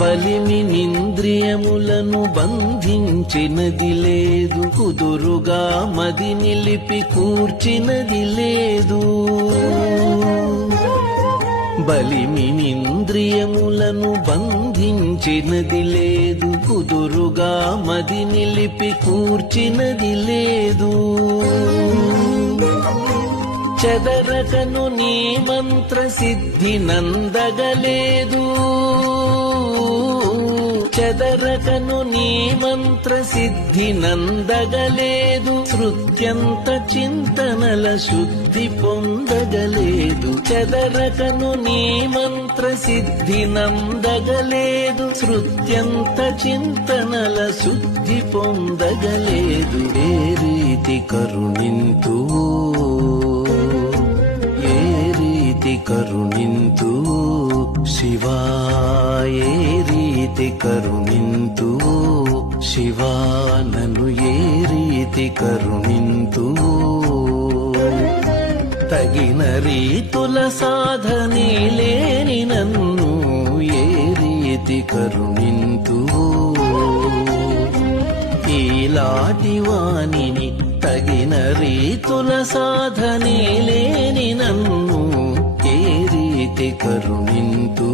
బలిమి నింద్రియములను బంధించినది లేదు, కుదురుగా మది నిలిపి కూర్చినది లేదు. బలిమి నింద్రియములను బంధించినది లేదు, కుదురుగా మది నిలిపి కూర్చినది లేదు. చెదరకను నీ మంత్ర సిద్ధి నందగలేదు, చెదరకను నీ మంత్ర సిద్ధి నందగలేదు. శృత్యంత చింతనల శుద్ధి పొందగలేదు, చెదరకను నీ మంత్ర సిద్ధి నందగలేదు. శృత్యంత చింతనల శుద్ధి పొందగలేదు. ఏ రీతి కరుణింతు, ఏ రీతి కరుణింతు శివా, ఏ రీతి కరుణింతు శివా, నన్ను ఏ రీతి కరుణింతు. తగిన రీతుల సాధనే లేని నన్ను ఏ రీతి కరుణింతు. ఈలాటి వాణిని తగిన రీతుల సాధనే లేని నన్ను ఏ రీతి కరుణింతు.